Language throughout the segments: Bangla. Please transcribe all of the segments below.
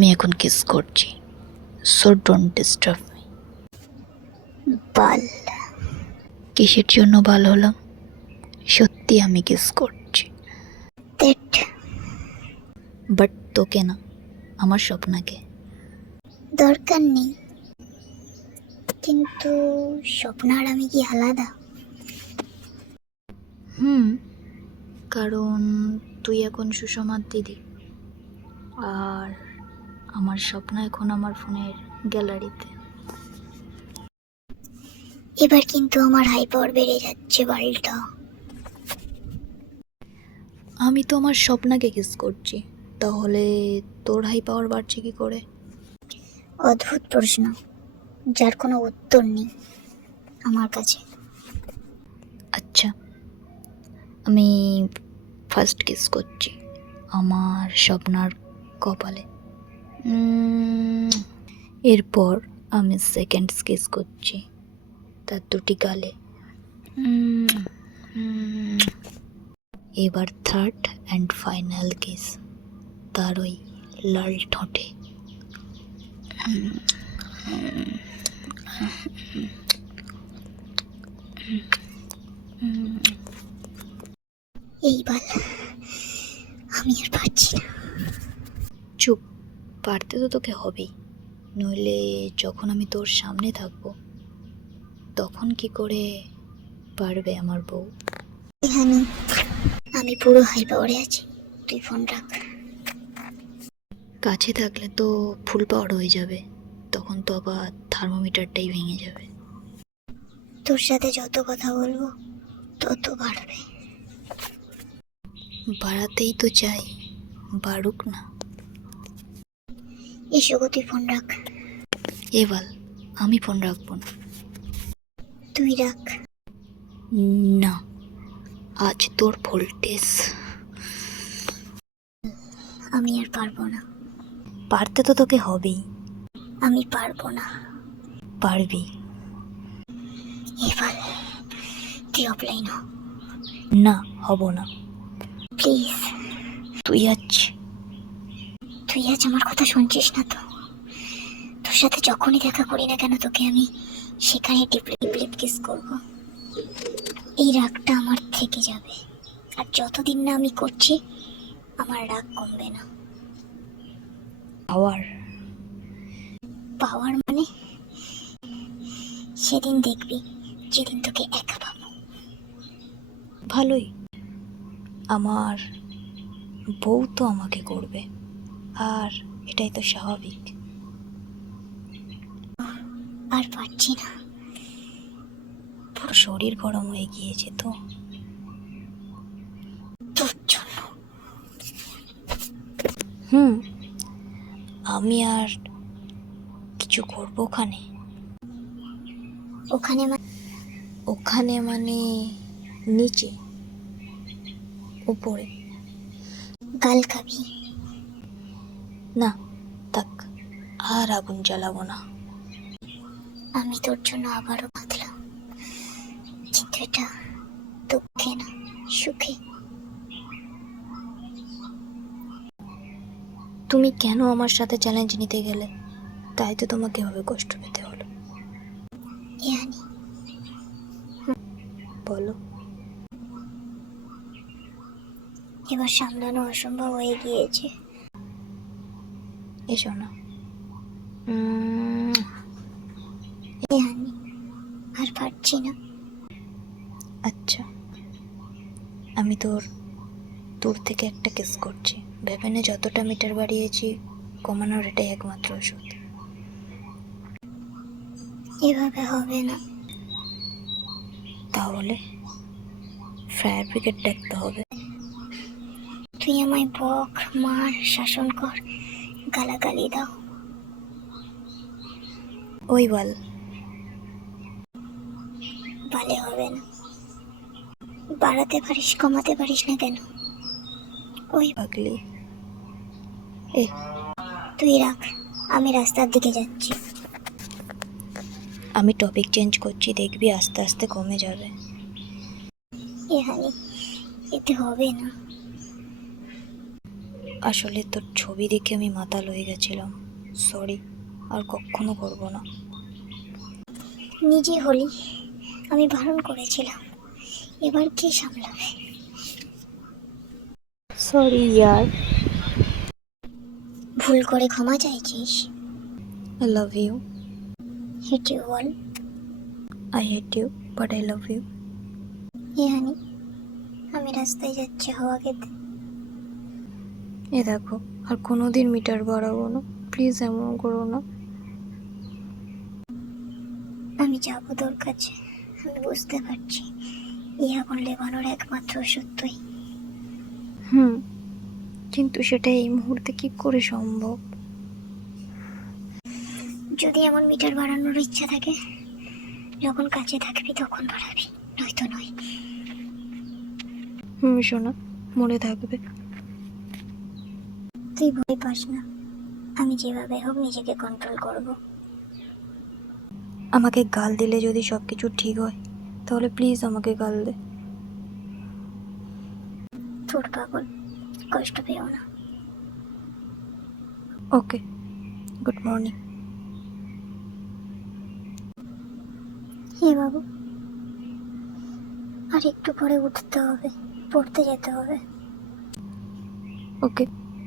আমি এখন কিস করছি, সো ডোন্ট ডিস্টার্ব মি। বাল। কিসের জন্য বাল হলাম? সত্যি আমি কিস করছি, তেট। বাট তোকে না, আমার স্বপ্নাকে। দরকার নেই, কিন্তু স্বপ্ন আর আমি কি আলাদা? কারণ তুই এখন সুষমার দিদি, আর আমার স্বপ্ন এখন আমার ফোনের গ্যালারিতে। এবার কিন্তু আমার হাই পাওয়ার বেড়ে যাচ্ছে বালটা। আমি তো আমার স্বপ্নাকে কিস করছি, তাহলে তোর হাই পাওয়ার বাড়ছে কি করে? অদ্ভুত প্রশ্ন, যার কোনো উত্তর নেই আমার কাছে। আচ্ছা, আমি ফার্স্ট কিস করছি আমার স্বপ্নার কপালে। এরপর আমি সেকেন্ড কিস করছি তার দুটি গালে। এবার থার্ড অ্যান্ড ফাইনাল কিস তার ওই লাল ঠোঁটে। এই বাল, আমি আর পারছি না। চুপ, পারতে তো তোকে হবেই, নইলে যখন আমি তোর সামনে থাকবো তখন কি করে পারবে আমার বউ? এখানে আমি পুরো হাই পাওয়ারে আছি, তুই ফোন রাখ। কাছে থাকলে তো ফুল পাওয়ার হয়ে যাবে, তখন তো আবার থার্মোমিটারটাই ভেঙে যাবে। তোর সাথে যত কথা বলবো তত বাড়বে। বাড়াতেই তো চাই, বাড়ুক না। এসো গো, তুই ফোন রাখ। এবার আমি ফোন রাখবো না। তুই রাখ। না, আজ তোর ভোল্টেজ। আমি আর পারবো না। পারতে তো তোকে হবেই। আমি পারবো না। পারবি। এবার তুই অফলাইন হ। না, হব না। প্লিজ। তুই আজ আমার কথা শুনছিস না তো? তোর সাথে যখনই দেখা করি না কেন তোকে আমি সেখানে ডিপ কিস করবো। এই রাগটা আমার থেকে যাবে, আর যতদিন না আমি করছি আমার রাগ কমবে না। পাওয়ার মানে সেদিন দেখবি, যেদিন তোকে একা পাবো। ভালোই, আমার বউ তো আমাকে করবে, আর এটাই তো স্বাভাবিক। আর পারছি না, পুরো শরীর গরম হয়ে গিয়েছে তো তোর জন্য। আমি আর কিছু করবো ওখানে মানে নিচে, উপরে। গাল খাবি? না থাক, আর আগুন জ্বালাবো না। আমি তোর জন্য আবারও বাঁধলাম, কিন্তু এটা দুঃখে না, সুখে। তুমি কেন আমার সাথে চ্যালেঞ্জ নিতে গেলে? তাই তো তোমাকে এভাবে কষ্ট পেতে হলো। ইয়ানি বলো। এবার সামলানো অসম্ভব হয়ে গিয়েছে। এসো না। ইয়ানি আর পারছি না। আচ্ছা, আমি তোর দূর থেকে একটা কিস করছি, ভেবে নে যতটা মিটার বাড়িয়েছি কমানোর এটাই একমাত্র ওষুধ। এভাবে হবে না। তাহলে ফায়ার ব্রিগেড ডাকতে হবে। তুই আমায় বক, মার, শাসন কর, গালাগালি দাও, ওই বল। বালে হবে না। বাড়াতে পারিস, কমাতে পারিস না কেন? ওই পাগলি। তুই রাখ, আমি রাস্তার দিকে যাচ্ছি। আমি টপিক চেঞ্জ করছি, দেখবি আস্তে আস্তে কমে যাবে। এ হানি, এতে হবে না। আসলে তোর ছবি দেখে আমি মাতাল হয়ে গেছিলাম। সরি, আর কখনো করবো না। নিজে হলি, আমি বারণ করেছিলাম, এবার কে সামলাবে? সরি ইয়ার। ভুল করে ক্ষমা চাইছিস? I love you. Hate you বল। I hate you, but I love you. এ হানি, আমি রাস্তায় যাচ্ছি হাওয়া খেতে। এ দেখো, আর কোনোদিন মিটার বাড়াবো না, প্লিজ এমন করো না। আমি যাবো তোর কাছে, আমি বুঝতে পারছি এই আগুন লেবানোর একমাত্র ওষুধ তুই। কিন্তু সেটা এই মুহূর্তে কি করে সম্ভব? যদি এমন মিটার বাড়ানোর ইচ্ছা থাকে, যখন কাছে থাকবি তখন বাড়াবি, নয়তো নয়। শোনা, মনে থাকবে। তুই ভয় পাস না, আমি যেভাবে হোক নিজেকে কন্ট্রোল করব। আমাকে গাল দিলে যদি সব কিছু ঠিক হয়, তাহলে প্লিজ আমাকে গাল দে। তোর পাগল, কষ্ট পেও না। ওকে, গুড মর্নিং। হে বাবু, আর একটু পরে উঠতে হবে, পড়তে যেতে হবে। ওকে,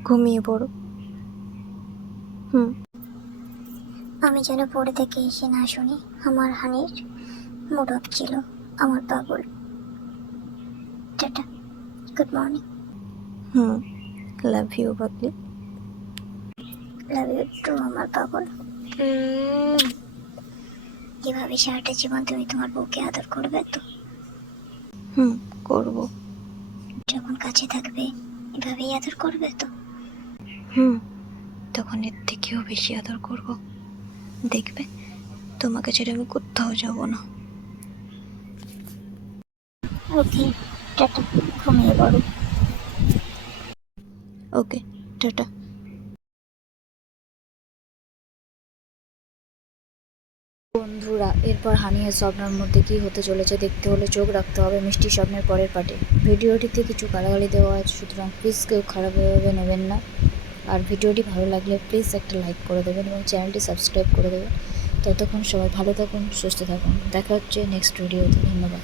ঘুমিয়ে পড়ো। আমি যেন পড়ে থেকে এসে না শুনি আমার হানির মুড অফ ছিল, আমার পাগল। Tata, good morning. Love you পাগলি। লাভ ইউ টু আমার পাগল। এভাবে সারাটা জীবন তুমি তোমার বউকে আদর করবে তো? করবো। যখন কাছে থাকবে এভাবেই আদর করবে তো? তখন এর থেকেও বেশি আদর করব। দেখবে, তোমাকে ছেড়ে আমি কোথাও যাব না। ওকে, টাটা, ঘুমিয়ে পড়ো। ওকে, টাটা। বন্ধুরা, এরপর হানি আর স্বপ্নের মধ্যে কি হতে চলেছে দেখতে হলে চোখ রাখতে হবে মিষ্টি স্বপ্নের পরের পার্টে। ভিডিওটিতে কিছু গালাগালি দেওয়া আছে, সুতরাং প্লিজ কেউ খারাপভাবে নেবেন না। আর ভিডিওটি ভালো লাগলে প্লিজ একটা লাইক করে দেবেন এবং চ্যানেলটি সাবস্ক্রাইব করে দেবেন। ততক্ষণ সবাই ভালো থাকুন, সুস্থ থাকুন। দেখা হচ্ছে নেক্সট ভিডিওতে। ধন্যবাদ।